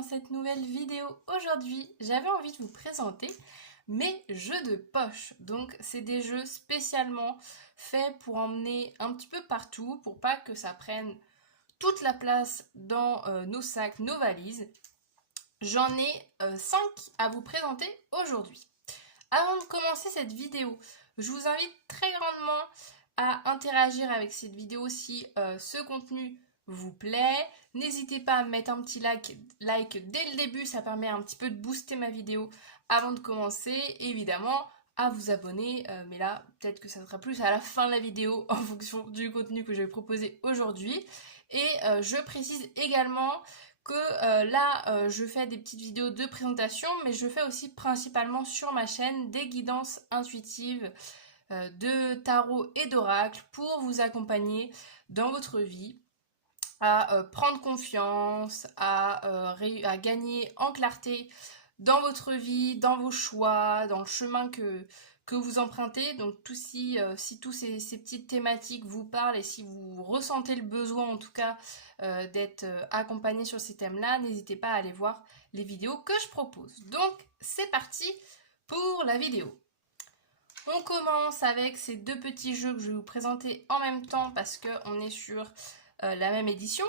dans cette nouvelle vidéo. Aujourd'hui, j'avais envie de vous présenter mes jeux de poche. Donc, c'est des jeux spécialement faits pour emmener un petit peu partout, pour pas que ça prenne toute la place dans nos sacs, nos valises. J'en ai 5 à vous présenter aujourd'hui. Avant de commencer cette vidéo, je vous invite très grandement à interagir avec cette vidéo si ce contenu vous plaît. N'hésitez pas à mettre un petit like dès le début, ça permet un petit peu de booster ma vidéo avant de commencer. Évidemment, à vous abonner, mais là, peut-être que ça sera plus à la fin de la vidéo en fonction du contenu que je vais proposer aujourd'hui. Et je précise également que là, je fais des petites vidéos de présentation, mais je fais aussi principalement sur ma chaîne des guidances intuitives de tarot et d'oracle pour vous accompagner dans votre vie, à prendre confiance, à gagner en clarté dans votre vie, dans vos choix, dans le chemin que vous empruntez. Donc si tous ces petites thématiques vous parlent et si vous ressentez le besoin en tout cas d'être accompagné sur ces thèmes-là, n'hésitez pas à aller voir les vidéos que je propose. Donc c'est parti pour la vidéo. On commence avec ces deux petits jeux que je vais vous présenter en même temps parce qu'on est sur la même édition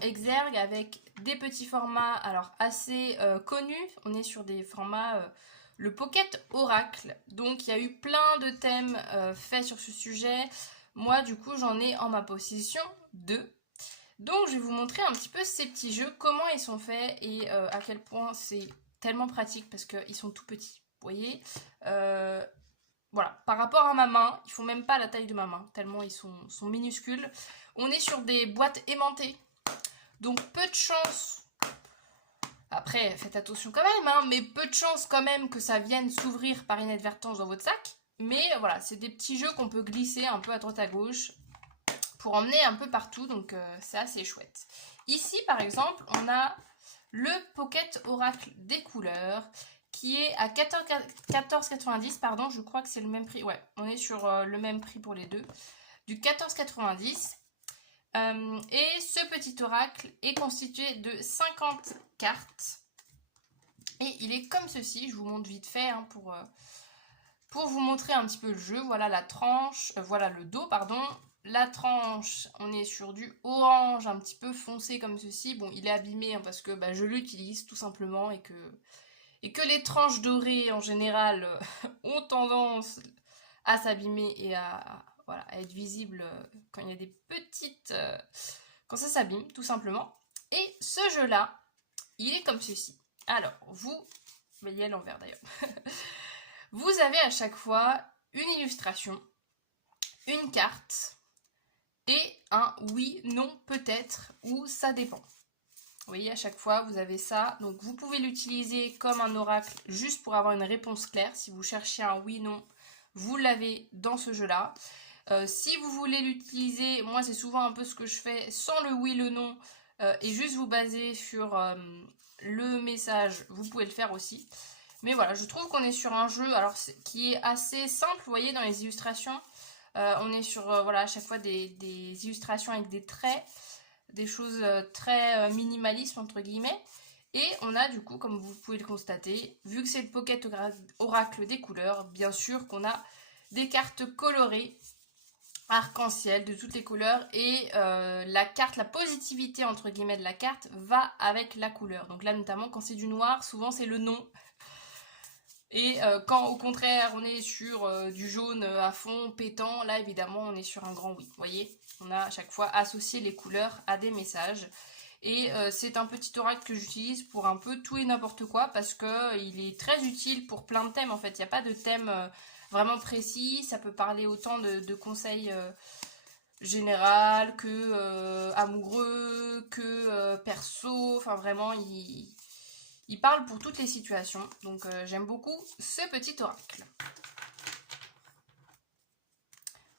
Exergue avec des petits formats alors assez connus. On est sur des formats le Pocket Oracle. Donc il y a eu plein de thèmes faits sur ce sujet. Moi du coup j'en ai en ma possession 2. Donc je vais vous montrer un petit peu ces petits jeux, comment ils sont faits et à quel point c'est tellement pratique parce qu'ils sont tout petits. Vous voyez voilà, par rapport à ma main, ils font même pas la taille de ma main, tellement ils sont minuscules. On est sur des boîtes aimantées, donc peu de chance, après faites attention quand même, hein, mais peu de chance quand même que ça vienne s'ouvrir par inadvertance dans votre sac. Mais voilà, c'est des petits jeux qu'on peut glisser un peu à droite à gauche pour emmener un peu partout, donc c'est assez chouette. Ici par exemple, on a le Pocket Oracle des couleurs, qui est à 14,90, pardon, je crois que c'est le même prix, ouais, on est sur le même prix pour les deux, du 14,90. Et ce petit oracle est constitué de 50 cartes, et il est comme ceci, je vous montre vite fait hein, pour vous montrer un petit peu le jeu. Voilà la tranche, voilà le dos, pardon. La tranche, on est sur du orange un petit peu foncé comme ceci. Bon, il est abîmé hein, parce que je l'utilise tout simplement et que les tranches dorées en général ont tendance à s'abîmer et voilà, à être visibles quand il y a des petites... quand ça s'abîme tout simplement. Et ce jeu-là, il est comme ceci. Alors, vous voyez à l'envers d'ailleurs. Vous avez à chaque fois une illustration, une carte et un oui, non, peut-être ou ça dépend. Vous voyez, à chaque fois, vous avez ça. Donc, vous pouvez l'utiliser comme un oracle juste pour avoir une réponse claire. Si vous cherchez un oui, non, vous l'avez dans ce jeu-là. Si vous voulez l'utiliser, moi, c'est souvent un peu ce que je fais, sans le oui, le non, et juste vous baser sur le message, vous pouvez le faire aussi. Mais voilà, je trouve qu'on est sur un jeu alors qui est assez simple, vous voyez, dans les illustrations. On est sur, voilà, à chaque fois des illustrations avec des traits, des choses très minimalistes entre guillemets, et on a du coup, comme vous pouvez le constater, vu que c'est le Pocket Oracle des couleurs, bien sûr qu'on a des cartes colorées arc-en-ciel de toutes les couleurs, et la carte, la positivité entre guillemets de la carte va avec la couleur. Donc là notamment quand c'est du noir, souvent c'est le non, et quand au contraire on est sur du jaune à fond pétant, là évidemment on est sur un grand oui. Vous voyez, on a à chaque fois associé les couleurs à des messages. Et c'est un petit oracle que j'utilise pour un peu tout et n'importe quoi parce qu'il est très utile pour plein de thèmes en fait. Il n'y a pas de thème vraiment précis, ça peut parler autant de conseils général que amoureux, que perso, enfin vraiment il parle pour toutes les situations, donc j'aime beaucoup ce petit oracle.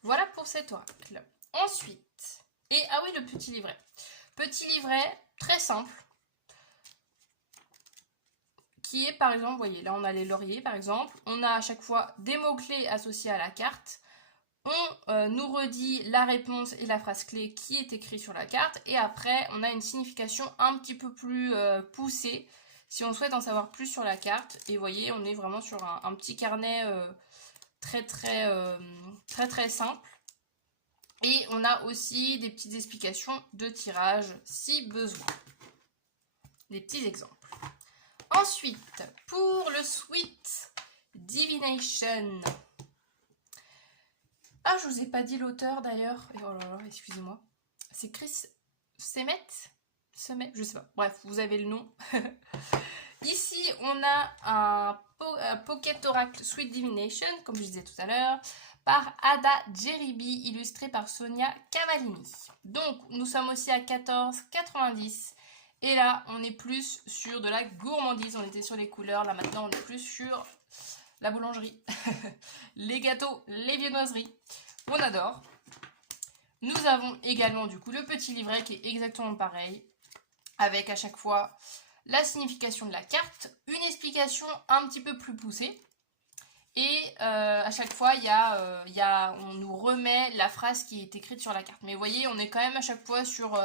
Voilà pour cet oracle. Ensuite, ah oui, le petit livret. Petit livret très simple, qui est par exemple, vous voyez, là on a les lauriers par exemple, on a à chaque fois des mots-clés associés à la carte, On nous redit la réponse et la phrase clé qui est écrite sur la carte. Et après, on a une signification un petit peu plus poussée si on souhaite en savoir plus sur la carte. Et vous voyez, on est vraiment sur un petit carnet très simple. Et on a aussi des petites explications de tirage si besoin. Des petits exemples. Ensuite, pour le Sweet Divination. Ah, je vous ai pas dit l'auteur d'ailleurs. Oh là là, excusez-moi. C'est Chris Semet, je sais pas. Bref, vous avez le nom. Ici, on a un Pocket Oracle Sweet Divination, comme je disais tout à l'heure, par Ada Jeribi, illustré par Sonia Cavallini. Donc, nous sommes aussi à 14,90. Et là, on est plus sur de la gourmandise. On était sur les couleurs. Là, maintenant, on est plus sur la boulangerie. Les gâteaux, les viennoiseries. On adore. Nous avons également, du coup, le petit livret qui est exactement pareil. Avec à chaque fois la signification de la carte. Une explication un petit peu plus poussée. Et à chaque fois, on nous remet la phrase qui est écrite sur la carte. Mais vous voyez, on est quand même à chaque fois sur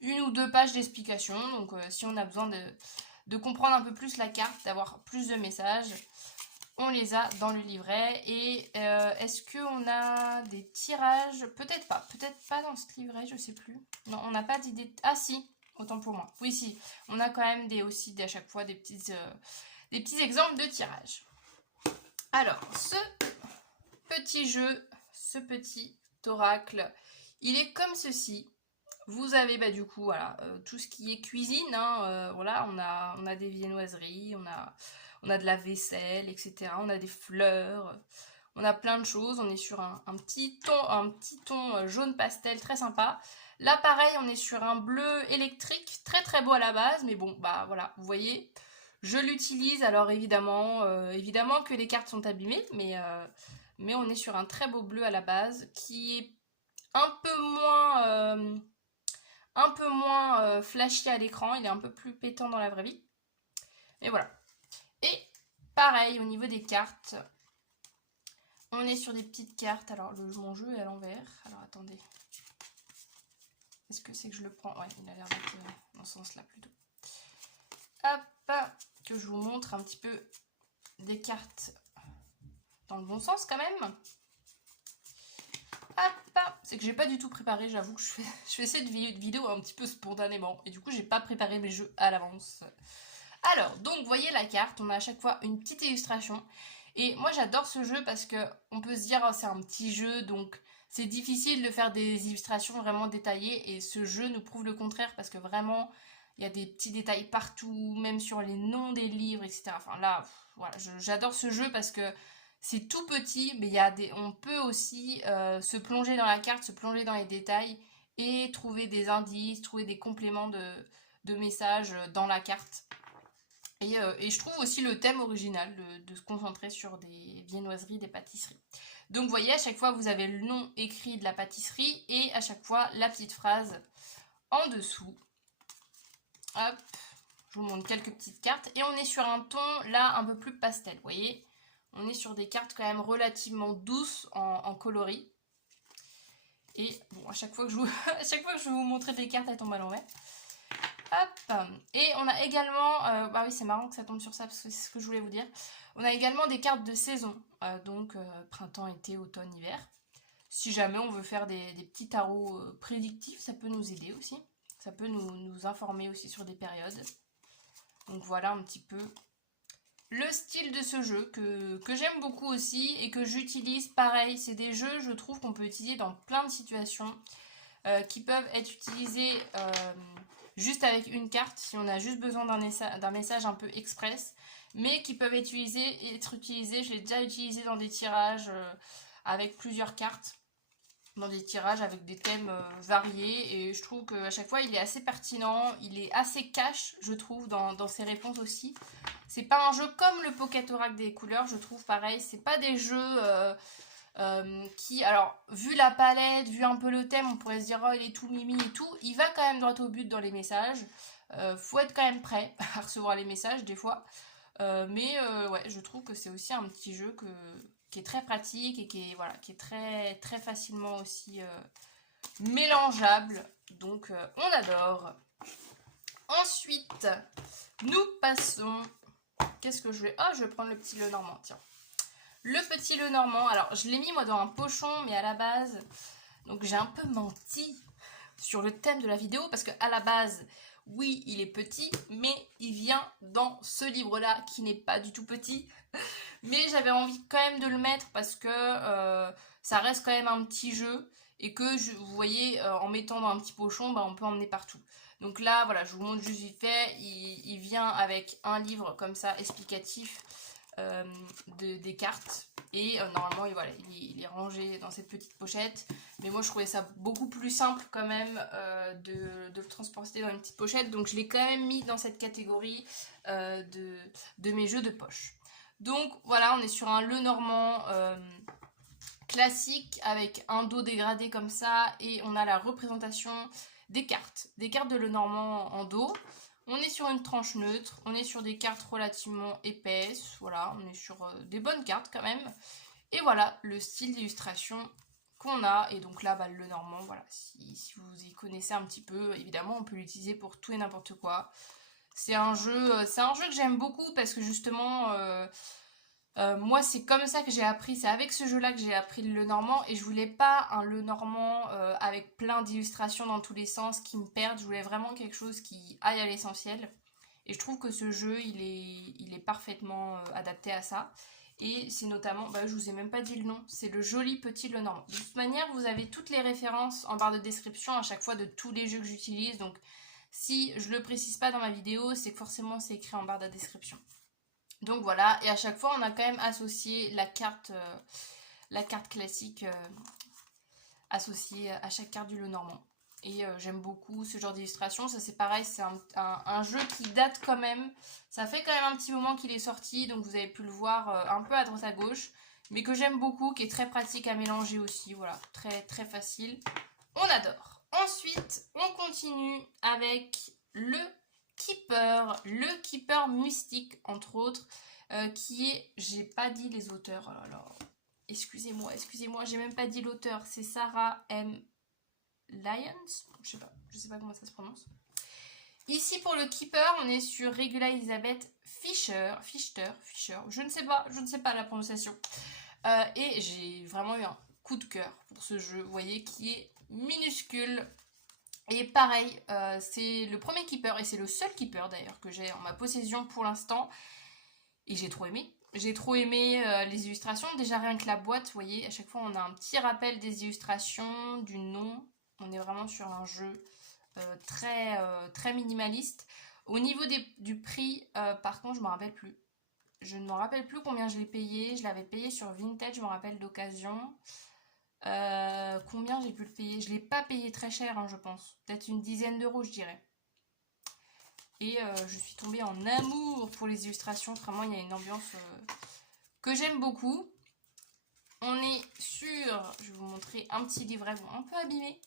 une ou deux pages d'explication. Donc si on a besoin de comprendre un peu plus la carte, d'avoir plus de messages, on les a dans le livret. Et est-ce qu'on a des tirages? Peut-être pas dans ce livret, je sais plus. Non, on n'a pas d'idée. Ah si, autant pour moi. Oui, si, on a quand même aussi à chaque fois des petits exemples de tirages. Alors, ce petit jeu, ce petit oracle, il est comme ceci. Vous avez du coup voilà, tout ce qui est cuisine. Voilà, on a des viennoiseries, on a de la vaisselle, etc. On a des fleurs, on a plein de choses. On est sur un petit ton jaune pastel très sympa. Là, pareil, on est sur un bleu électrique, très très beau à la base. Mais bon, voilà, vous voyez... Je l'utilise, alors évidemment que les cartes sont abîmées, mais on est sur un très beau bleu à la base qui est un peu moins flashy à l'écran, il est un peu plus pétant dans la vraie vie. Et voilà. Et pareil au niveau des cartes, on est sur des petites cartes. Alors mon jeu est à l'envers, alors attendez. Est-ce que c'est que je le prends? Ouais, il a l'air d'être dans ce sens-là plutôt. Hop, que je vous montre un petit peu des cartes dans le bon sens quand même. Hop, c'est que j'ai pas du tout préparé, j'avoue que je fais cette vidéo un petit peu spontanément et du coup j'ai pas préparé mes jeux à l'avance. Alors, donc vous voyez la carte, on a à chaque fois une petite illustration et moi j'adore ce jeu parce que on peut se dire oh, c'est un petit jeu donc c'est difficile de faire des illustrations vraiment détaillées et ce jeu nous prouve le contraire parce que vraiment il y a des petits détails partout, même sur les noms des livres, etc. Enfin là, voilà, j'adore ce jeu parce que c'est tout petit, mais on peut aussi se plonger dans la carte, se plonger dans les détails et trouver des indices, trouver des compléments de messages dans la carte. Et je trouve aussi le thème original de se concentrer sur des viennoiseries, des pâtisseries. Donc vous voyez, à chaque fois, vous avez le nom écrit de la pâtisserie et à chaque fois, la petite phrase en dessous. Hop, je vous montre quelques petites cartes. Et on est sur un ton, là, un peu plus pastel, vous voyez. On est sur des cartes quand même relativement douces en coloris. Et bon, à chaque fois que je vais vous montrer des cartes, elles tombent à l'envers. Hop. Et on a également, bah oui c'est marrant que ça tombe sur ça parce que c'est ce que je voulais vous dire. On a également des cartes de saison, donc printemps, été, automne, hiver. Si jamais on veut faire des petits tarots prédictifs, ça peut nous aider aussi. Ça peut nous informer aussi sur des périodes. Donc voilà un petit peu le style de ce jeu que j'aime beaucoup aussi et que j'utilise pareil. C'est des jeux, je trouve, qu'on peut utiliser dans plein de situations qui peuvent être utilisés juste avec une carte si on a juste besoin d'un message un peu express, mais qui peuvent être utilisés, je l'ai déjà utilisé dans des tirages avec plusieurs cartes, dans des tirages avec des thèmes variés, et je trouve qu'à chaque fois il est assez pertinent, il est assez cash, je trouve, dans ses réponses aussi. C'est pas un jeu comme le Pocket Oracle des couleurs, je trouve, pareil, c'est pas des jeux qui, alors, vu la palette, vu un peu le thème, on pourrait se dire oh il est tout mimi et tout, il va quand même droit au but dans les messages, faut être quand même prêt à recevoir les messages des fois, mais ouais, je trouve que c'est aussi un petit jeu qui est très pratique et qui est, voilà, qui est très, très facilement aussi mélangeable. Donc on adore. Ensuite, nous passons... Qu'est-ce que je vais... Ah, je vais prendre le petit Lenormand, tiens. Le petit Lenormand, alors je l'ai mis moi dans un pochon, mais à la base, donc j'ai un peu menti sur le thème de la vidéo, parce qu'à la base, oui, il est petit, mais il vient dans ce livre-là, qui n'est pas du tout petit. Mais j'avais envie quand même de le mettre, parce que ça reste quand même un petit jeu, et que, vous voyez, en mettant dans un petit pochon, bah, on peut emmener partout. Donc là, voilà, je vous montre juste vite fait, il vient avec un livre comme ça, explicatif, des cartes. Et normalement, voilà, il est rangé dans cette petite pochette. Mais moi, je trouvais ça beaucoup plus simple quand même de le transporter dans une petite pochette. Donc, je l'ai quand même mis dans cette catégorie de mes jeux de poche. Donc, voilà, on est sur un Lenormand classique avec un dos dégradé comme ça. Et on a la représentation des cartes de Lenormand en dos. On est sur une tranche neutre, on est sur des cartes relativement épaisses, voilà, on est sur des bonnes cartes quand même. Et voilà le style d'illustration qu'on a. Et donc là, bah, le Lenormand, voilà, si vous y connaissez un petit peu, évidemment, on peut l'utiliser pour tout et n'importe quoi. C'est un jeu que j'aime beaucoup parce que justement... moi, c'est comme ça que j'ai appris, c'est avec ce jeu-là que j'ai appris le Lenormand, et je voulais pas un Lenormand avec plein d'illustrations dans tous les sens qui me perdent. Je voulais vraiment quelque chose qui aille à l'essentiel, et je trouve que ce jeu, il est parfaitement adapté à ça. Et c'est notamment, bah, je vous ai même pas dit le nom, c'est le Joli Petit Lenormand. De toute manière, vous avez toutes les références en barre de description à chaque fois de tous les jeux que j'utilise, donc si je le précise pas dans ma vidéo, c'est que forcément c'est écrit en barre de description. Donc voilà, et à chaque fois on a quand même associé la carte classique associée à chaque carte du Lenormand. Et j'aime beaucoup ce genre d'illustration, ça c'est pareil, c'est un jeu qui date quand même, ça fait quand même un petit moment qu'il est sorti, donc vous avez pu le voir un peu à droite à gauche, mais que j'aime beaucoup, qui est très pratique à mélanger aussi, voilà, très très facile, on adore. Ensuite, on continue avec le Keeper mystique, entre autres, qui est, j'ai pas dit les auteurs, oh là là, excusez-moi, j'ai même pas dit l'auteur, c'est Sarah M. Lyons, je sais pas comment ça se prononce. Ici pour le Keeper, on est sur Regula Elizabeth Fischer, je ne sais pas la prononciation. Et j'ai vraiment eu un coup de cœur pour ce jeu, vous voyez, qui est minuscule. Et pareil, c'est le premier Keeper, et c'est le seul Keeper d'ailleurs que j'ai en ma possession pour l'instant. Et j'ai trop aimé. J'ai trop aimé les illustrations. Déjà rien que la boîte, vous voyez, à chaque fois on a un petit rappel des illustrations, du nom. On est vraiment sur un jeu très minimaliste. Au niveau du prix, par contre, je ne me rappelle plus. Je ne me rappelle plus combien je l'ai payé. Je l'avais payé sur Vinted, je me rappelle d'occasion. Combien j'ai pu le payer? Je ne l'ai pas payé très cher, hein, je pense. Peut-être une dizaine d'euros, je dirais. Et je suis tombée en amour pour les illustrations. Vraiment, il y a une ambiance que j'aime beaucoup. On est sur... Je vais vous montrer un petit livret, bon, un peu abîmé.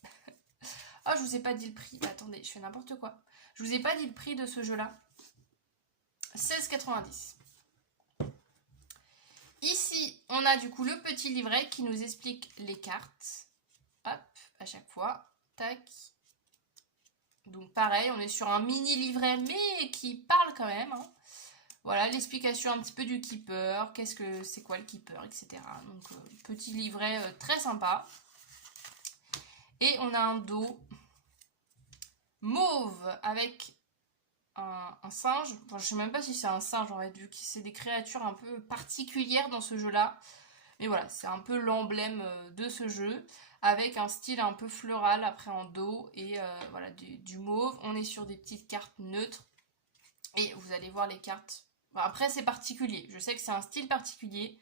Oh, je vous ai pas dit le prix. Attendez, je fais n'importe quoi. Je vous ai pas dit le prix de ce jeu-là. 16,90. Ici, on a du coup le petit livret qui nous explique les cartes. Hop, à chaque fois. Tac. Donc pareil, on est sur un mini livret, mais qui parle quand même. Hein. Voilà, l'explication un petit peu du Keeper, c'est quoi le Keeper, etc. Donc petit livret très sympa. Et on a un dos mauve avec un singe. Enfin, je sais même pas si c'est un singe, en fait, vu que c'est des créatures un peu particulières dans ce jeu-là. Mais voilà, c'est un peu l'emblème de ce jeu, avec un style un peu floral après en dos, et voilà, du mauve. On est sur des petites cartes neutres, et vous allez voir les cartes. Bon, après, c'est particulier, je sais que c'est un style particulier,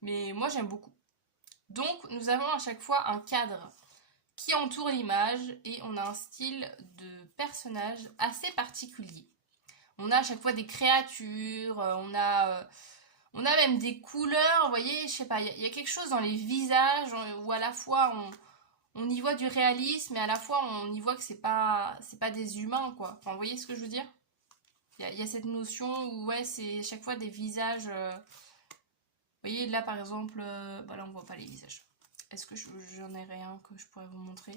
mais moi j'aime beaucoup. Donc, nous avons à chaque fois un cadre qui entoure l'image, et on a un style de personnage assez particulier. On a à chaque fois des créatures, on a même des couleurs, vous voyez, je sais pas, il y a quelque chose dans les visages où à la fois on y voit du réalisme, mais à la fois on y voit que c'est pas des humains, quoi. Enfin, vous voyez ce que je veux dire? Il y a cette notion où, ouais, c'est chaque fois des visages voyez, là par exemple, bah là on voit pas les visages. Est-ce que j'en ai rien que je pourrais vous montrer?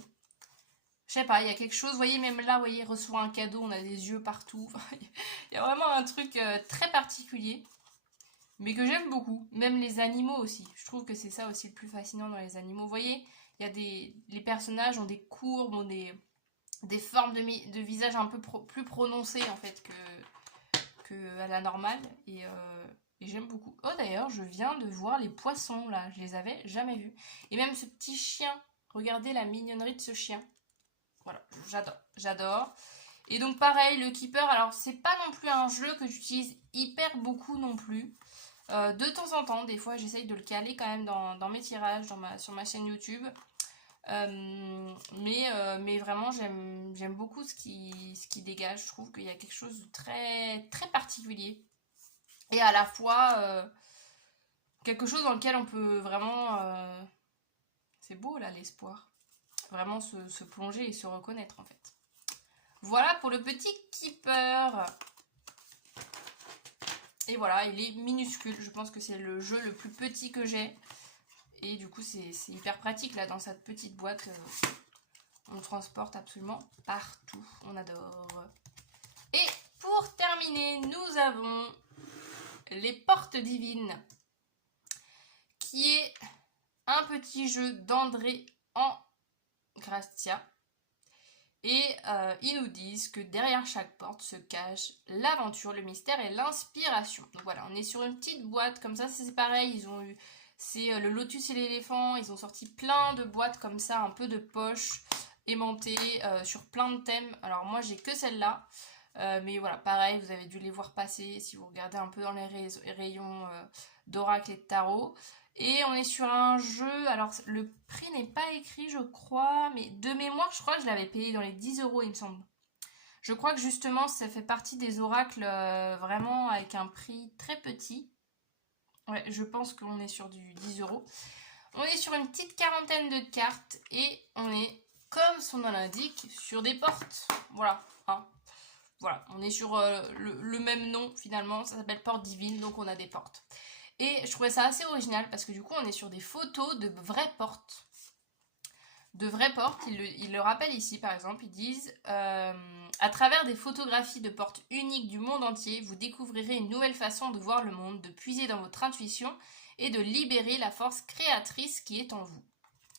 Je sais pas, il y a quelque chose, vous voyez, même là, vous voyez, reçoit un cadeau, on a des yeux partout. Il y a vraiment un truc très particulier, mais que j'aime beaucoup. Même les animaux aussi. Je trouve que c'est ça aussi le plus fascinant dans les animaux. Vous voyez, il y a les personnages ont des courbes, ont des formes de visage un peu plus prononcées en fait que à la normale. Et j'aime beaucoup. Oh d'ailleurs, je viens de voir les poissons là, je les avais jamais vus. Et même ce petit chien, regardez la mignonnerie de ce chien. Voilà, j'adore. Et donc pareil, le Keeper, alors c'est pas non plus un jeu que j'utilise hyper beaucoup non plus. De temps en temps, des fois j'essaye de le caler quand même dans mes tirages, sur ma chaîne YouTube. Mais vraiment j'aime beaucoup ce qui dégage. Je trouve qu'il y a quelque chose de très, très particulier. Et à la fois quelque chose dans lequel on peut vraiment... c'est beau là l'espoir. Vraiment se plonger et se reconnaître en fait. Voilà pour le petit Keeper. Et voilà, il est minuscule. Je pense que c'est le jeu le plus petit que j'ai. Et du coup, c'est hyper pratique là dans cette petite boîte. On le transporte absolument partout. On adore. Et pour terminer, nous avons les portes divines, qui est un petit jeu d'André en Gracia. Et ils nous disent que derrière chaque porte se cache l'aventure, le mystère et l'inspiration. Donc voilà, on est sur une petite boîte comme ça, c'est pareil, ils ont eu... C'est le lotus et l'éléphant, ils ont sorti plein de boîtes comme ça, un peu de poche aimantées sur plein de thèmes. Alors moi j'ai que celle-là, mais voilà, pareil, vous avez dû les voir passer si vous regardez un peu dans les rayons d'oracle et de tarot. Et on est sur un jeu, alors le prix n'est pas écrit je crois, mais de mémoire je crois que je l'avais payé dans les 10 € il me semble. Je crois que justement ça fait partie des oracles vraiment avec un prix très petit. Ouais, je pense qu'on est sur du 10 €. On est sur une petite quarantaine de cartes et on est, comme son nom l'indique, sur des portes. Voilà, hein. Voilà, on est sur le même nom finalement, ça s'appelle Porte Divine, donc on a des portes. Et je trouvais ça assez original parce que du coup on est sur des photos de vraies portes. De vraies portes, ils le rappellent ici par exemple, ils disent à travers des photographies de portes uniques du monde entier, vous découvrirez une nouvelle façon de voir le monde, de puiser dans votre intuition et de libérer la force créatrice qui est en vous.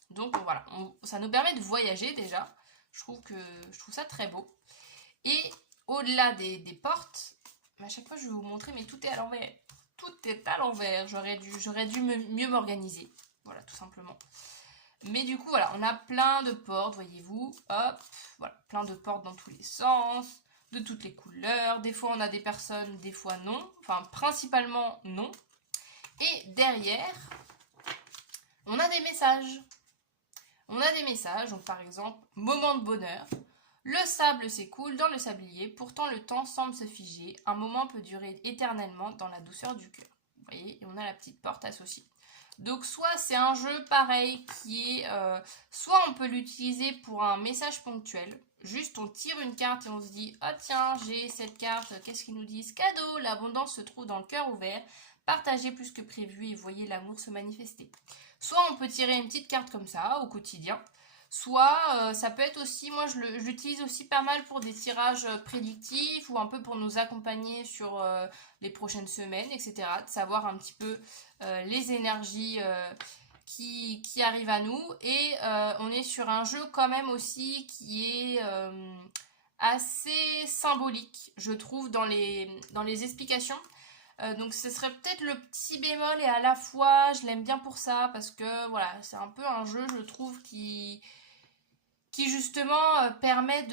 Donc voilà, ça nous permet de voyager déjà. Je trouve ça très beau. Et au-delà des portes, à chaque fois je vais vous montrer, mais tout est à l'envers. Tout est à l'envers. J'aurais dû mieux m'organiser. Voilà, tout simplement. Mais du coup, voilà, on a plein de portes, voyez-vous. Hop, voilà, plein de portes dans tous les sens, de toutes les couleurs. Des fois, on a des personnes, des fois non. Enfin, principalement non. Et derrière, on a des messages. On a des messages, donc par exemple, moment de bonheur. Le sable s'écoule dans le sablier, pourtant le temps semble se figer. Un moment peut durer éternellement dans la douceur du cœur. Vous voyez, et on a la petite porte associée. Donc soit c'est un jeu pareil qui est... soit on peut l'utiliser pour un message ponctuel. Juste on tire une carte et on se dit « Ah tiens, j'ai cette carte, qu'est-ce qu'ils nous disent ?» Cadeau, l'abondance se trouve dans le cœur ouvert. Partagez plus que prévu et voyez l'amour se manifester. Soit on peut tirer une petite carte comme ça au quotidien. Soit ça peut être aussi, moi je l'utilise aussi pas mal pour des tirages prédictifs ou un peu pour nous accompagner sur les prochaines semaines, etc. De savoir un petit peu les énergies qui arrivent à nous. Et on est sur un jeu quand même aussi qui est assez symbolique, je trouve, dans les explications. Donc ce serait peut-être le petit bémol et à la fois je l'aime bien pour ça parce que voilà, c'est un peu un jeu je trouve qui justement permet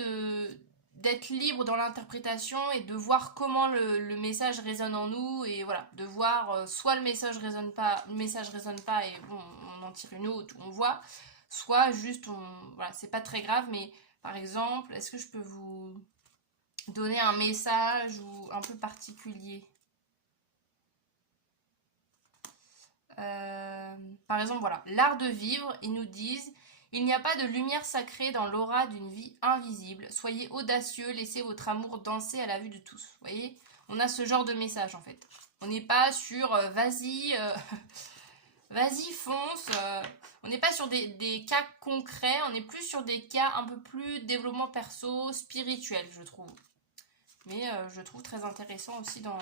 d'être libre dans l'interprétation et de voir comment le message résonne en nous et voilà, de voir soit le message résonne pas et bon, on en tire une autre, on voit, soit juste voilà, c'est pas très grave mais par exemple, est-ce que je peux vous donner un message ou un peu particulier? Par exemple, voilà, l'art de vivre, ils nous disent il n'y a pas de lumière sacrée dans l'aura d'une vie invisible. Soyez audacieux, laissez votre amour danser à la vue de tous. Vous voyez, on a ce genre de message en fait. On n'est pas sur vas-y, vas-y, fonce. On n'est pas sur des cas concrets, on est plus sur des cas un peu plus développement perso, spirituel, je trouve. Mais je trouve très intéressant aussi dans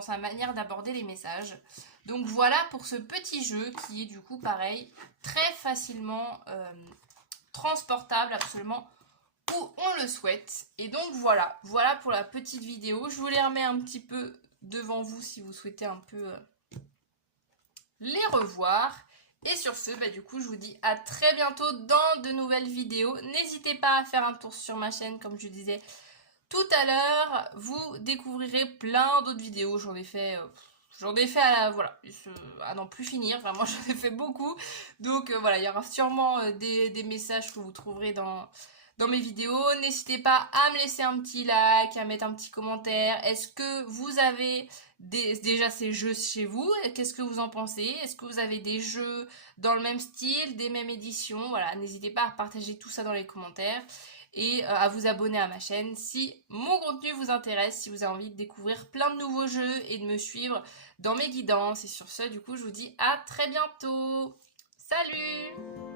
sa manière d'aborder les messages. Donc voilà pour ce petit jeu qui est du coup pareil, très facilement transportable absolument où on le souhaite. Et donc voilà pour la petite vidéo. Je vous les remets un petit peu devant vous si vous souhaitez un peu les revoir. Et sur ce, du coup, je vous dis à très bientôt dans de nouvelles vidéos. N'hésitez pas à faire un tour sur ma chaîne, comme je disais tout à l'heure. Vous découvrirez plein d'autres vidéos. J'en ai fait à n'en plus finir. Vraiment, j'en ai fait beaucoup. Donc voilà, il y aura sûrement des messages que vous trouverez dans mes vidéos. N'hésitez pas à me laisser un petit like, à mettre un petit commentaire. Est-ce que vous avez déjà ces jeux chez vous? Qu'est-ce que vous en pensez? Est-ce que vous avez des jeux dans le même style, des mêmes éditions? Voilà, n'hésitez pas à partager tout ça dans les commentaires et à vous abonner à ma chaîne si mon contenu vous intéresse, si vous avez envie de découvrir plein de nouveaux jeux et de me suivre dans mes guidances. Et sur ce, du coup, je vous dis à très bientôt. Salut!